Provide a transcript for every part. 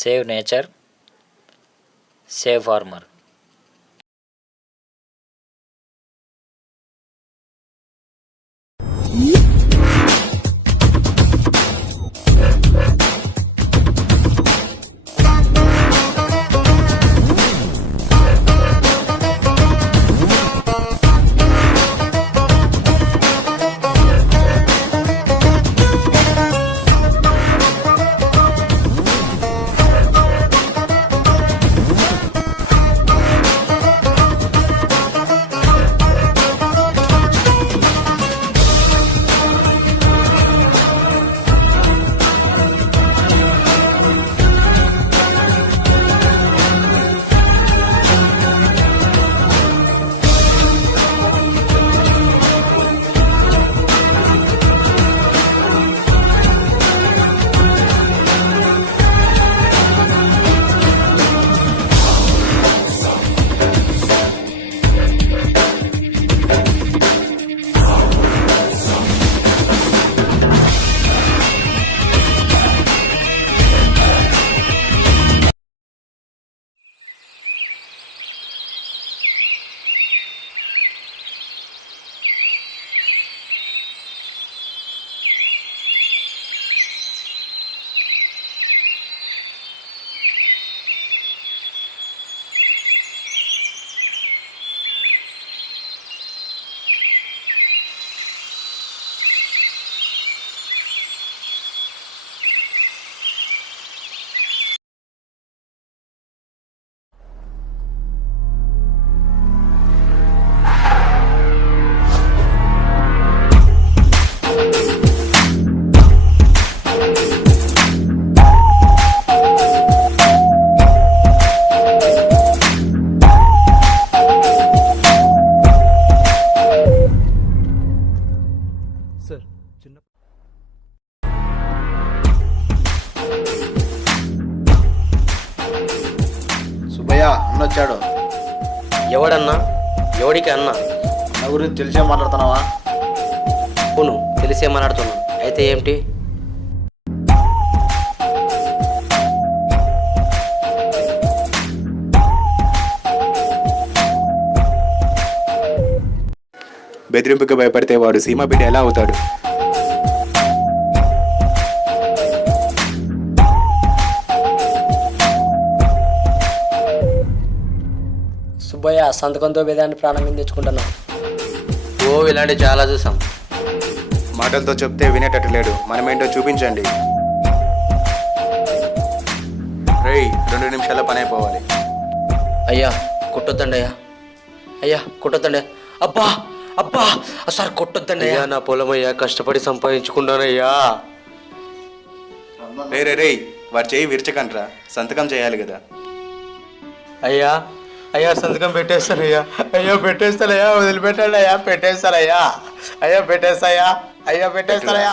Save nature, save farmer. Subbaiah అన్న వచ్చాడు. ఎవడన్నా? ఎవడికి అన్న? నా గురించి తెలిసే మాట్లాడుతున్నావా? అవును, తెలిసే మాట్లాడుతున్నాను. అయితే ఏమిటి? బెదిరింపుకి భయపడితే వాడు సీమ బిడ్డ ఎలా అవుతాడు? సుబ్బయ్య సంతకంతో వేదాన్ని ప్రాణం మీద తెచ్చుకుంటున్నాం. ఇలాంటి చాలా చూసాం. మాటలతో చెప్తే వినేటట్టు లేడు. మనమేంటో చూపించండి. రేయ్, 2 నిమిషాల పని అయిపోవాలి. అయ్యా కొట్టొద్దండి అయ్యా. అయ్యా కొట్టొద్దండి. అబ్బా అబ్బా సార్ కొట్టొద్దండి అయ్యా. నా పొలం అయ్యా, కష్టపడి సంపాదించుకున్నానయ్యా. రేయ్, వాడు చేయి విరచకంట్రా, సంతకం చేయాలి కదా. అయ్యా అయ్యా సంతకం పెట్టేస్తానయ్యా. అయ్యో పెట్టేస్తానయ్యా, వదిలిపెట్టండి అయ్యా. పెట్టేస్తానయ్యా. అయ్యా పెట్టేస్తాయా. అయ్యా పెట్టేస్తానయ్యా.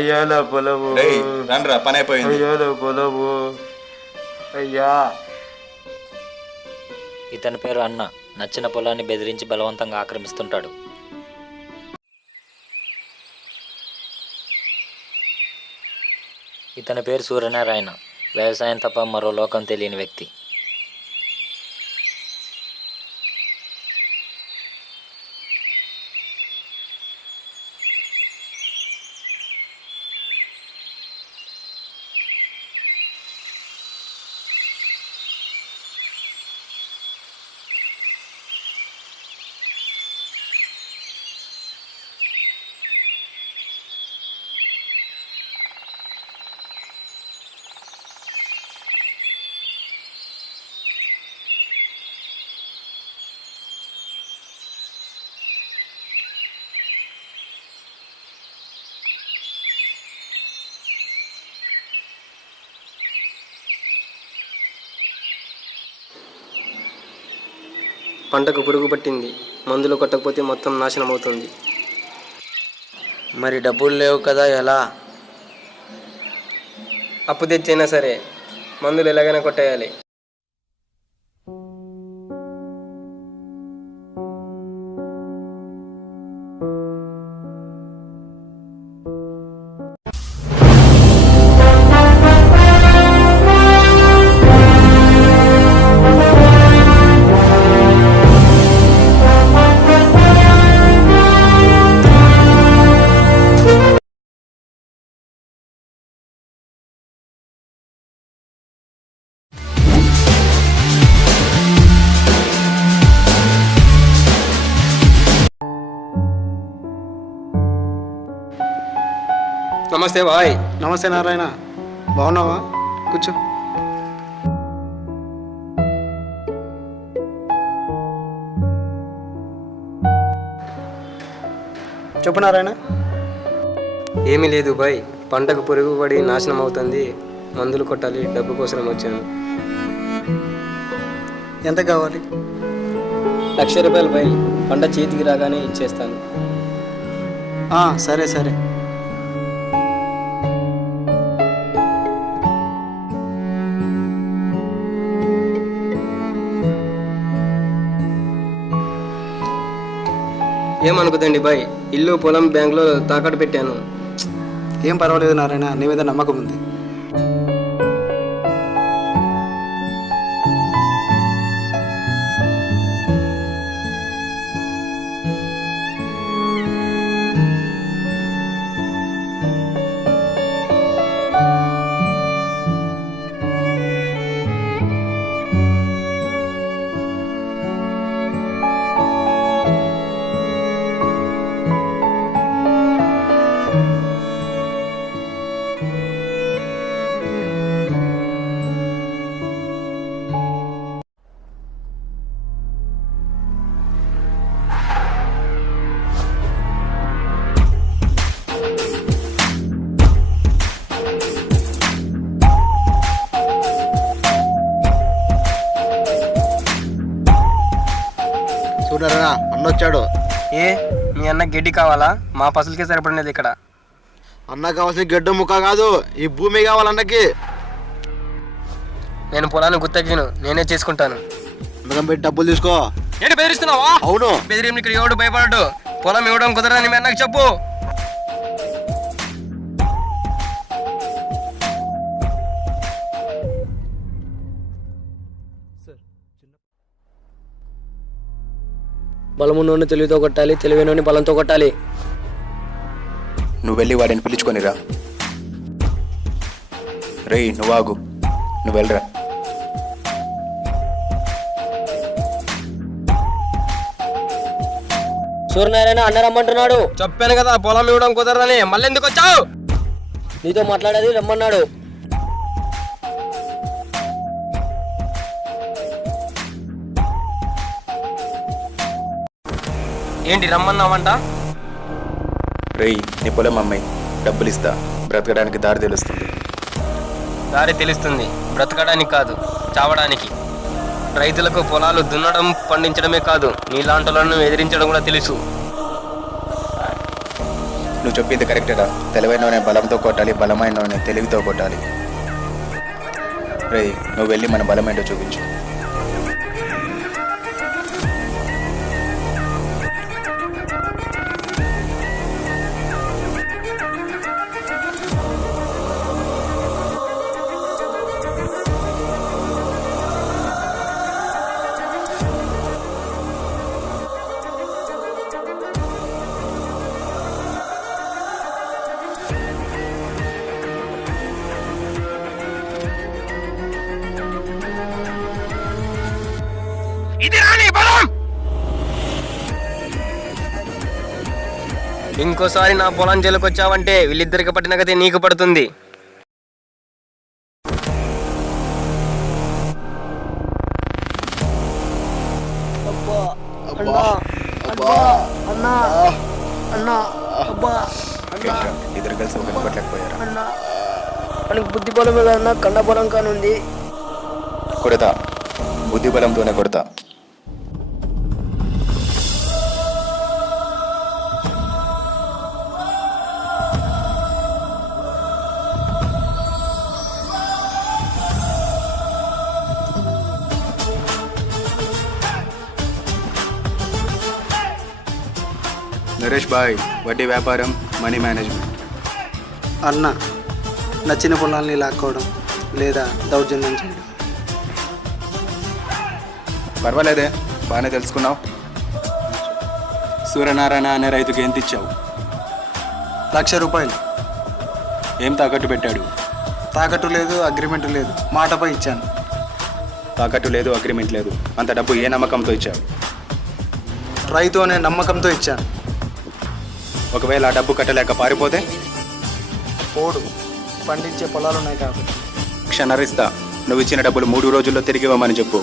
అయ్యా నా పొలము. రండ్రా, పని అయిపోయింది. అయ్యా నా పొలము. అయ్యా. ఇతని పేరు అన్న. నచ్చిన పొలాన్ని బెదిరించి బలవంతంగా ఆక్రమిస్తుంటాడు. ఇతని పేరు సూర్యనారాయణ. వ్యవసాయం తప్ప మరో లోకం తెలియని వ్యక్తి. పంటకు పురుగు పట్టింది. మందులు కొట్టకపోతే మొత్తం నాశనం అవుతుంది. మరి డబ్బులు లేవు కదా, ఎలా? అప్పు తెచ్చైనా సరే మందులు ఎలాగైనా కొట్టేయాలి. నమస్తే బాయ్. నమస్తే నారాయణ, బాగున్నావా? కూర్చో. చెప్పు నారాయణ. ఏమీ లేదు బాయ్, పంటకు పురుగు పడి నాశనం అవుతుంది, మందులు కొట్టాలి, డబ్బు కోసం వచ్చాను. ఎంత కావాలి? 1,00,000 రూపాయలు బాయ్, పంట చేతికి రాగానే ఇచ్చేస్తాను. సరే సరే. ఏమనుకుదండి బాయ్, ఇల్లు పొలం బ్యాంకులో తాకట్టు పెట్టాను. ఏం పర్వాలేదు నారాయణ, నీ మీద నమ్మకం ఉంది. చూడరా అన్న వచ్చాడు. ఏ మీ అన్న గడ్డి కావాలా? మా పసులకే సరిపడినది ఇక్కడ. అన్న కావాల్సిన గడ్డ ముక్క కాదు, ఈ భూమి కావాలి అన్నకి. నేను పొలాన్ని గుత్తగిను, నేనే చేసుకుంటాను. అందుకని పెట్టి డబ్బులు తీసుకో. ఏంటి బెదిరిస్తున్నావా? అవును. బెదిరి ఇక్కడ ఎవడు భయపడడు. పొలం ఇవ్వడం కుదరదని మీ అన్నకు చెప్పు. బలమున్నోని తెలివితో కొట్టాలి, తెలివైనోని బలంతో కొట్టాలి. నువ్వు వెళ్ళి వాడిని పిలుచుకొనిరా. రేయ్ నువ్వు ఆగు, నువ్వు వెళ్ళరా. సూర్యనారాయణ అన్న రమ్మంటున్నాడు. చెప్పాను కదా పొలం ఇవ్వడం కుదరదని, మళ్ళీ ఎందుకు వచ్చావు? నీతో మాట్లాడేది రమ్మన్నాడు. ఏంటి రమ్మన్నావంట? రేయ్ నీ పొలం అమ్మాయి, డబ్బులు ఇస్తా, బ్రతకడానికి దారి తెలుస్తుంది. దారి తెలుస్తుంది, బ్రతకడానికి కాదు చావడానికి. రైతులకు పొలాలు దున్నడం పండించడమే కాదు, నీలాంటి ఎదిరించడం కూడా తెలుసు. నువ్వు చెప్పింది కరెక్టేరా. తెలివైనవనే బలంతో కొట్టాలి, బలమైనవనే తెలివితో కొట్టాలి. రేయ్ నువ్వు వెళ్ళి మన బలమేంటో చూపించు. ఇంకోసారి నా పొలం జైలుకొచ్చావంటే వీళ్ళిద్దరికి పట్టిన గతే నీకు పడుతుంది. ఇద్దరు కలిసి ఒక కొట్టలేకపోయారా? మనకి బుద్ధి బలం ఏదన్నా కండ బలం కానుంది. కొడతా, బుద్ధి బలంతోనే కొడతా. నరేష్ బాయ్, వడ్డీ వ్యాపారం, మనీ మేనేజ్మెంట్. అన్న నచ్చిన పొలాల్ని లాక్కోవడం లేదా దౌర్జన్యం చేయడం. పర్వాలేదే, బాగానే తెలుసుకున్నావు. సూర్యనారాయణ అనే రైతుకి ఎంత ఇచ్చావు? 1,00,000 రూపాయలు. ఏం తాకట్టు పెట్టాడు? తాకట్టు లేదు, అగ్రిమెంట్ లేదు, మాటపై ఇచ్చాను. తాకట్టు లేదు, అగ్రిమెంట్ లేదు, అంత డబ్బు ఏ నమ్మకంతో ఇచ్చావు? రైతు అనే నమ్మకంతో ఇచ్చాను. ఒకవేళ ఆ డబ్బు కట్టలేక పారిపోతే? పోడు పండించే పొలాలు ఉన్నాయి కాబట్టి. క్షణరిస్తా. నువ్వు ఇచ్చిన డబ్బులు 3 రోజుల్లో తిరిగి ఇవ్వమని చెప్పు.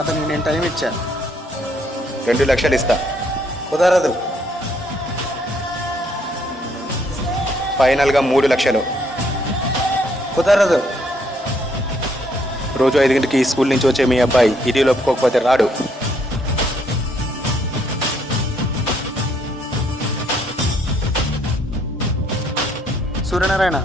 అతనికి నేను టైం ఇచ్చాను. 2 లక్షలు ఇస్తా. కుదరదు. ఫైనల్గా 3 లక్షలు. కుదరదు. రోజు 5 గంటలకి స్కూల్ నుంచి వచ్చే మీ అబ్బాయి ఇది ఒప్పుకోకపోతే రాడు. సూర్యనారాయణ,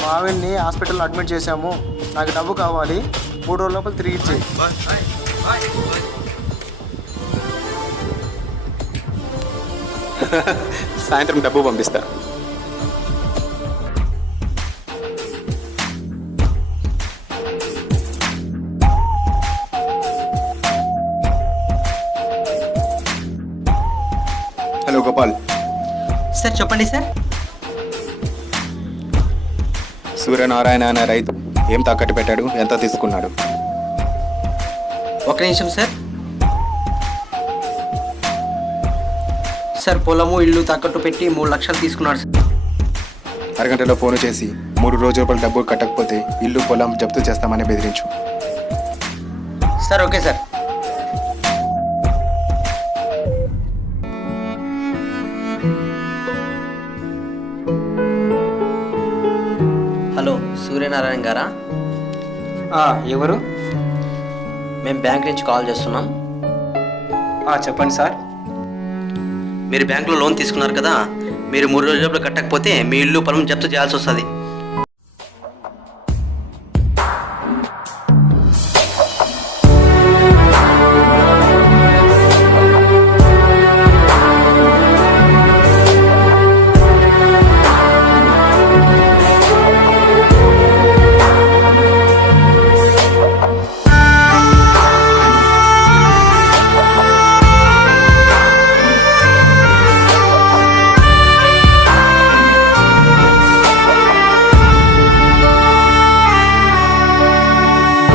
మా ఆవిడ్ని హాస్పిటల్లో అడ్మిట్ చేశాము. నాకు డబ్బు కావాలి. 3 రోజుల లోపల తిరిగి ఇచ్చేయి. సాయంత్రం డబ్బు పంపిస్తా. హలో గోపాల్. సార్ చెప్పండి సార్. సూర్యనారాయణ అనే రైతు ఏం తాకట్టు పెట్టాడు, ఎంత తీసుకున్నాడు? ఒక నిమిషం సార్. సార్ పొలము ఇల్లు తాకట్టు పెట్టి 3 లక్షలు తీసుకున్నాడు సార్. అరగంటలో ఫోన్ చేసి 3 రోజుల లోపల డబ్బు కట్టకపోతే ఇల్లు పొలం జప్తు చేస్తామని బెదిరించు. Sir okay sir. Hello Suryanarayana గారా? ఎవరు? మేము బ్యాంక్ నుంచి కాల్ చేస్తున్నాం. చెప్పండి సార్. మీరు బ్యాంకులో లోన్ తీసుకున్నారు కదా, మీరు 3 రోజుల్లో కట్టకపోతే మీ ఇల్లు పొలం జప్తు చేయాల్సి వస్తుంది.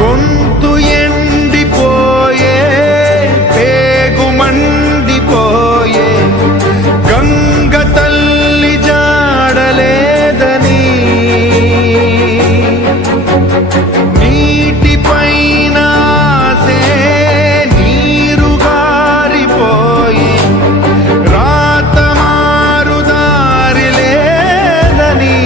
గొంతు ఎండిపోయే, పేగు మండిపోయే, గంగ తల్లి జాడలేదని నీటిపైన ఆసే నీరు గారిపోయి, రాత మారు దారి లేదని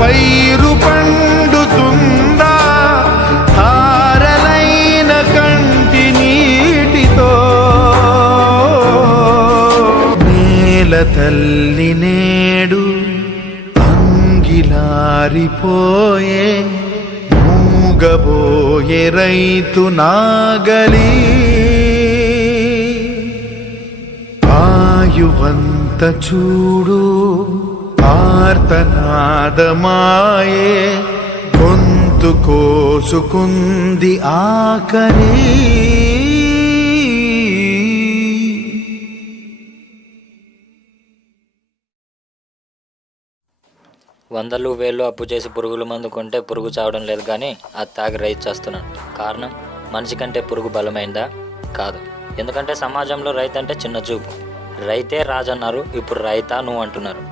పైరు పండుతుందా ధారలైన కంటి నీటితో? నేల తల్లి నేడు అంగిలారిపోయే, మూగబోయే రైతు నాగలి, ఆయువంత చూడు ఆర్తనాదమాయే, గొంతు కోసుకుంది ఆకలి. వందలు వేలు అప్పు చేసి పురుగుల మందు కొంటే పురుగు చావడం లేదు, కానీ అది తాగి రైతు చేస్తున్నాడు. కారణం మనిషి కంటే పురుగు బలమైందా? కాదు. ఎందుకంటే సమాజంలో రైతు అంటే చిన్న చూపు. రైతే రాజన్నారు, ఇప్పుడు రైతా నువ్వు అంటున్నారు.